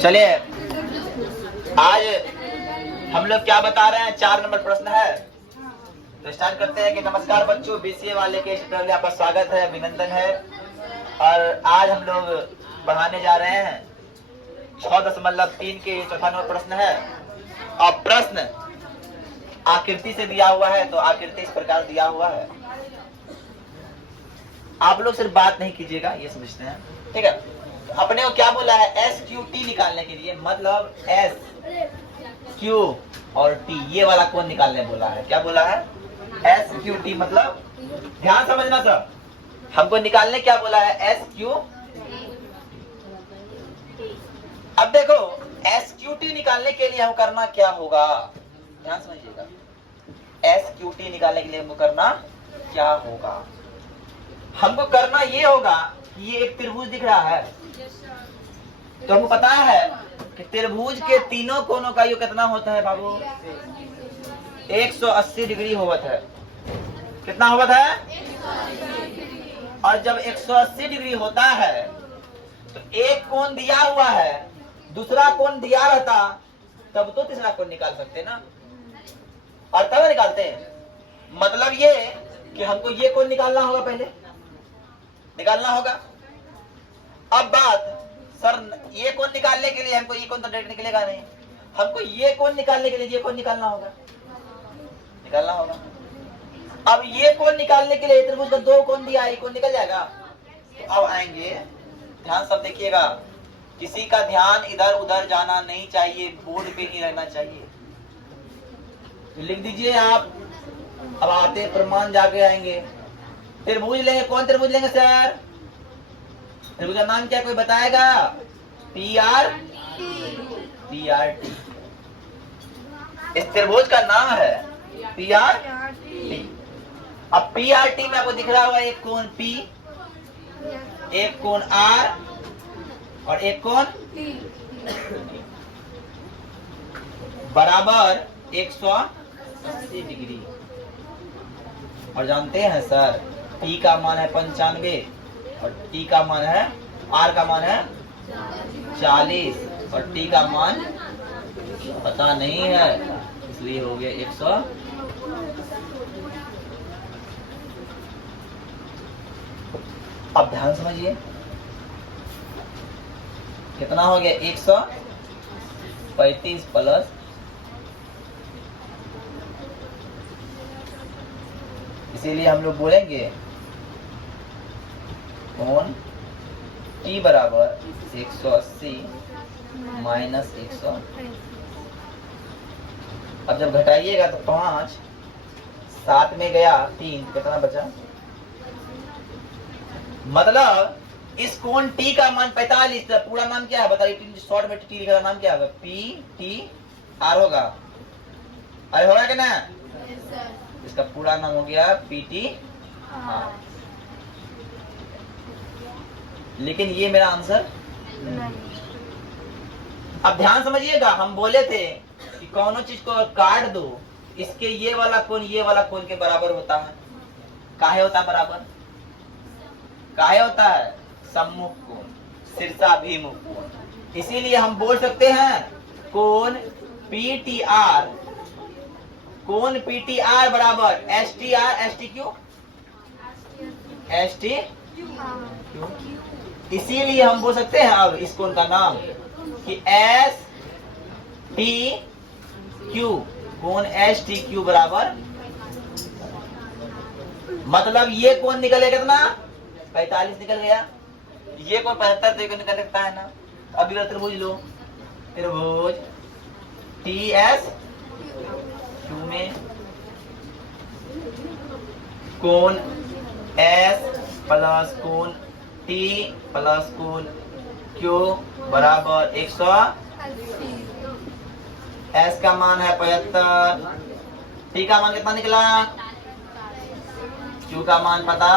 चलिए आज हम लोग क्या बता रहे हैं, 4 नंबर प्रश्न है। तो स्टार्ट करते हैं कि नमस्कार बच्चों, बीसीए वाले के ट्यूटोरियल में आपका स्वागत है, अभिनंदन है। और आज हम लोग बढ़ाने जा रहे हैं 6.3 के चौथा नंबर प्रश्न है। और प्रश्न आकृति से दिया हुआ है, तो आकृति इस प्रकार दिया हुआ है। आप लोग सिर्फ बात नहीं कीजिएगा, ये समझते हैं, ठीक है। तो अपने को क्या बोला है, एस क्यू टी निकालने के लिए, मतलब एस क्यू और टी ये वाला कोण निकालने बोला है। क्या बोला है, एस क्यू टी, मतलब ध्यान समझना सब, हमको निकालने क्या बोला है, एस क्यू। अब देखो एस क्यू टी निकालने के लिए हम करना क्या होगा, ध्यान समझिएगा। एस क्यू टी निकालने के लिए हमको करना क्या होगा, हमको करना ये होगा कि ये एक त्रिभुज दिख रहा है, तो हमको पता है कि त्रिभुज के तीनों कोनों का योग कितना होता है बाबू, 180 डिग्री होता है। कितना होता है, और जब 180 डिग्री होता है तो एक कोण दिया हुआ है, दूसरा कोण दिया रहता, तब तो तीसरा कोण निकाल सकते ना, और तब निकालते हैं। मतलब ये कि हमको ये कोण निकालना होगा, पहले निकालना होगा। अब बात सर, ये कोण निकालने के लिए हमको ये कोण तो डायरेक्ट निकलेगा नहीं, हमको ये कोण निकालने के लिए ये कोण निकालना होगा, निकालना होगा। अब ये कोण निकालने के लिए त्रिभुज का 2 कोण दिया, ये कोण निकल जाएगा। तो अब आएंगे, ध्यान सब देखिएगा, किसी का ध्यान इधर उधर जाना नहीं चाहिए, बोर्ड पे ही रहना चाहिए। लिख दीजिए आप। अब आते प्रमाण जाके आएंगे, त्रिभुज लेंगे। कौन त्रिभुज लेंगे सर, त्रिभुज का नाम क्या कोई बताएगा, पी आर टी। इस त्रिभुज का नाम है पी आर टी। अब पी आर टी में आपको दिख रहा हुआ एक कोण P, एक कोण R और एक कोण बराबर 180 डिग्री। और जानते हैं सर, P का मान है 95 और T का मान है, R का मान है 40 और T का मान पता नहीं है, इसलिए हो गया 100। अब ध्यान समझिए, कितना हो गया, 135 प्लस इसीलिए हम लोग बोलेंगे कोण T बराबर 180 माइनस 100। अब जब घटाइएगा तो 5, 7 में गया 3, कितना बचा, मतलब इस कोण T का मान 45। पूरा नाम क्या है बताइए, शॉर्ट में T लिखा नाम क्या होगा, P T R होगा। अरे होगा कि ना, इसका पूरा नाम हो गया PT R। लेकिन ये मेरा आंसर नहीं। अब ध्यान समझिएगा, हम बोले थे कि कौनो चीज को काट दो, इसके ये वाला कोण के बराबर होता है। काहे होता है बराबर, काहे होता है, सम्मुख कोण, शीर्षाभिमुख कोण। इसीलिए हम बोल सकते हैं कोण PTR, कोण PTR बराबर STQ। इसीलिए हम बोल सकते हैं अब इस कोण का नाम कि STQ, कोण STQ बराबर, मतलब ये कोण निकले कितना, 45 निकल गया। ये कोण 75 निकल सकता है ना। अभी त्रिभुज लो, त्रिभुज TSQ में कोण S प्लस कोण T प्लस कोण Q बराबर 180। S का मान है 75, T का मान कितना निकला, Q का मान पता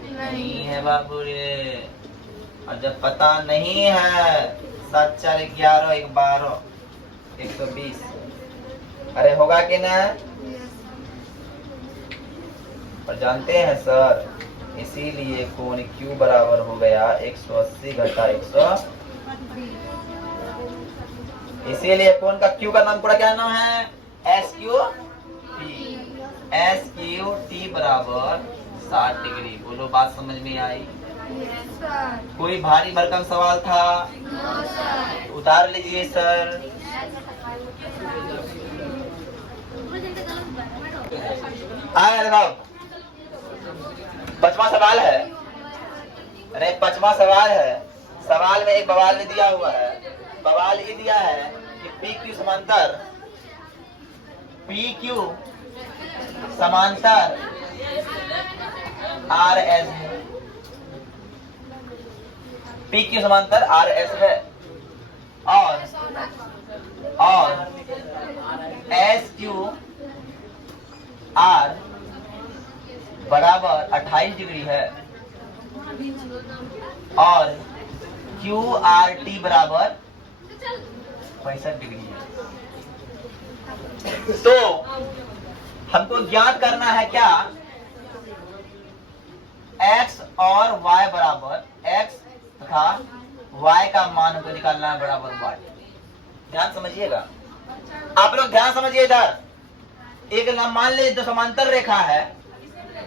नहीं है बाबू रे। और जब पता नहीं है, 7 4 11 1 12 120, अरे होगा कि ना। और जानते हैं सर, इसीलिए कोण Q बराबर हो गया 180 घटा 100। इसीलिए कौन का क्यू का नाम पूरा क्या नाम है? S Q T. S Q T बराबर 60 डिग्री। बोलो बात समझ में आई? कोई भारी भरकम सवाल था? उतार लीजिए सर। आगे देखो, 5वां सवाल है। अरे 5वां सवाल है। सवाल में एक बवाल में दिया हुआ है। बवाल ये दिया है कि पी क्यू समांतर आर एस है। पी क्यू समांतर आर एस है और एस क्यू आर बराबर 28 डिग्री है और क्यू आर टी बराबर 65 डिग्री है। तो हमको ज्ञात करना है क्या? x और y बराबर x तथा y का मान हमको निकालना है बराबर y। ध्यान समझिएगा, आप लोग ध्यान समझिए। इधर एक मान लीजिए जो समांतर रेखा है,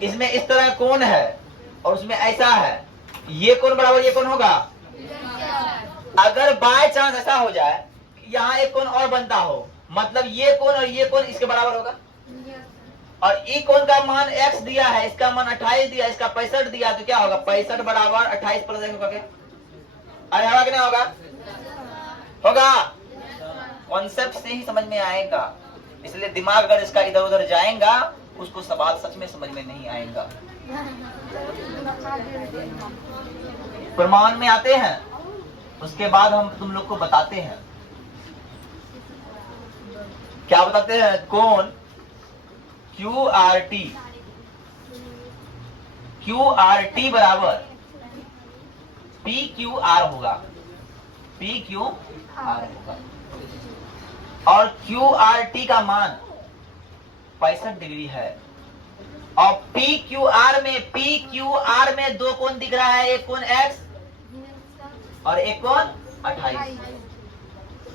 इसमें इस तरह कोण है और उसमें ऐसा है। ये कोण बराबर ये कोण होगा। अगर बाय चांस ऐसा हो जाए यहाँ एक कोण और बनता हो, मतलब ये कोण और ये कोण इसके बराबर होगा। और ई कोण का मान x दिया है, इसका मान 28 दिया, इसका 65 दिया, तो क्या होगा? 65 बराबर 28 प्लस x होगा क्या? अरे होगा कि नहीं होगा? होगा। कॉन्सेप्ट से ही समझ में आएगा। इसलिए दिमाग अगर इसका इधर उधर जाएगा, उसको सवाल सच में समझ में नहीं आएगा। प्रमाण में आते हैं, उसके बाद हम तुम लोग को बताते हैं। क्या बताते हैं? कोण क्यू आर टी बराबर पी क्यू आर होगा। पी क्यू आर होगा और क्यू आर टी का मान 65 डिग्री है। और पी क्यू आर में दो कोण दिख रहा है, एक कोण x और एक कोण 28।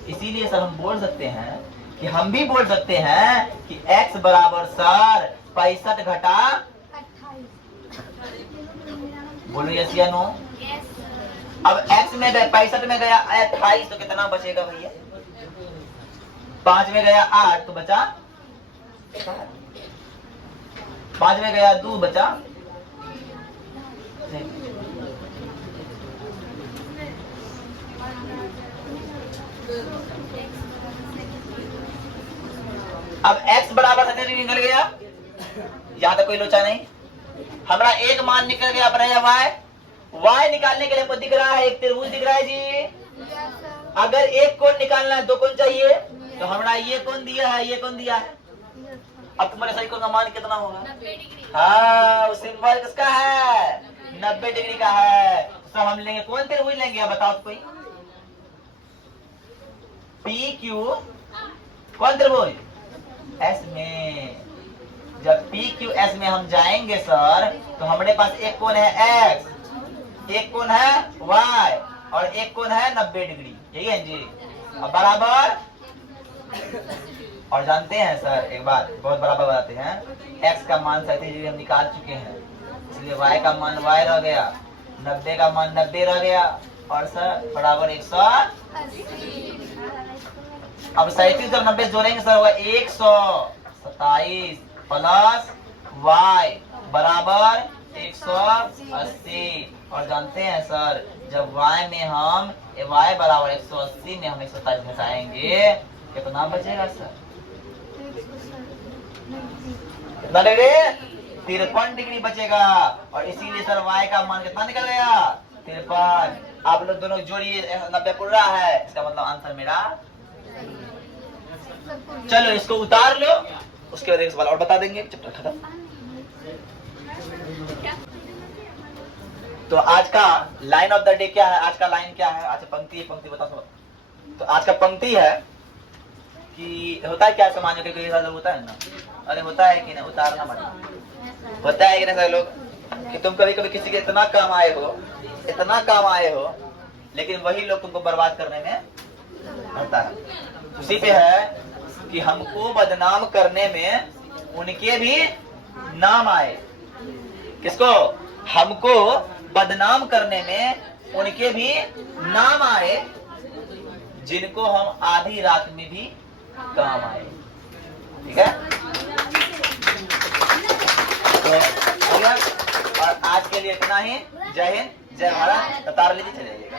इसीलिए सर हम बोल सकते हैं कि हम भी बोल सकते हैं कि x बराबर सर 65 घटा 28। बोलो यस या नो? अब x में गया 65 में गया 28, तो कितना बचेगा भैया? 5 में गया 8 तो बचा 5 में गया 2 बचा। अब x बराबर 70 निकल गया, यहां तक कोई लोचा नहीं। हमारा एक मान निकल गया, बराबर y निकालने के लिए हमको दिख रहा है एक त्रिभुज दिख रहा है जी। अगर एक कोण निकालना है, दो कोण चाहिए, तो हमारा ये कोण दिया है, ये कोण दिया है। अब तुम्हारे सही कोण का मान कितना होगा? हाँ, उस सिंबल किसका है? 90 डिग्री का है। तो हम लेंगे कौन त्रिभुज लेंगे? बताओ तो कोई। पी क्यू कौन त्रिभुज? एस में। जब पी क्यू एस में हम जाएंगे सर, तो हमारे पास एक कोण है एक्स, एक कोण है वाई और एक कोण है 90 डिग्री। यही है जी। अब बराबर, और जानते हैं सर एक बात बहुत बराबर बताते हैं, x का मान 37 डिग्री हम निकाल चुके हैं, इसलिए y का मान y रह गया, 90 का मान 90 रह गया और सर बराबर 180। अब 37 जब 90 जोड़ेंगे सर होगा 127 प्लस y बराबर 180। और जानते हैं सर जब y में हम y बराबर 180 में हम 127 घटाएंगे कितना बचेगा सर? कितना डिग्री? 53 डिग्री बचेगा। और इसीलिए सर y का मान कितना निकल गया? 53। आप लोग दोनों जोड़िए, 90 पूरा है, इसका मतलब आंसर मेरा। चलो इसको उतार लो, उसके बाद एक सवाल और बता देंगे, चैप्टर खत्म। तो आज का लाइन ऑफ द डे क्या है? आज का लाइन क्या है? आज पंक्ति बता दो। तो आज का पंक्ति है कि होता है क्या सामान्य के कई लोग होता है ना, अरे होता है कि ना, उतारना मत होता है कि ना सर लोग, कि तुम कभी कभी किसी के इतना काम आए हो लेकिन वही लोग तुमको बर्बाद करने में रहता है। उसी पे है कि हमको बदनाम करने में उनके भी नाम आए। किसको? हमको बदनाम करने में उनके भी नाम आए, जिनको हम आधी रात में भी काम आए। ठीक है, तो हो गया। और आज के लिए इतना ही। जय हिंद, जय भारत। तार लीजिए, चले जाइएगा।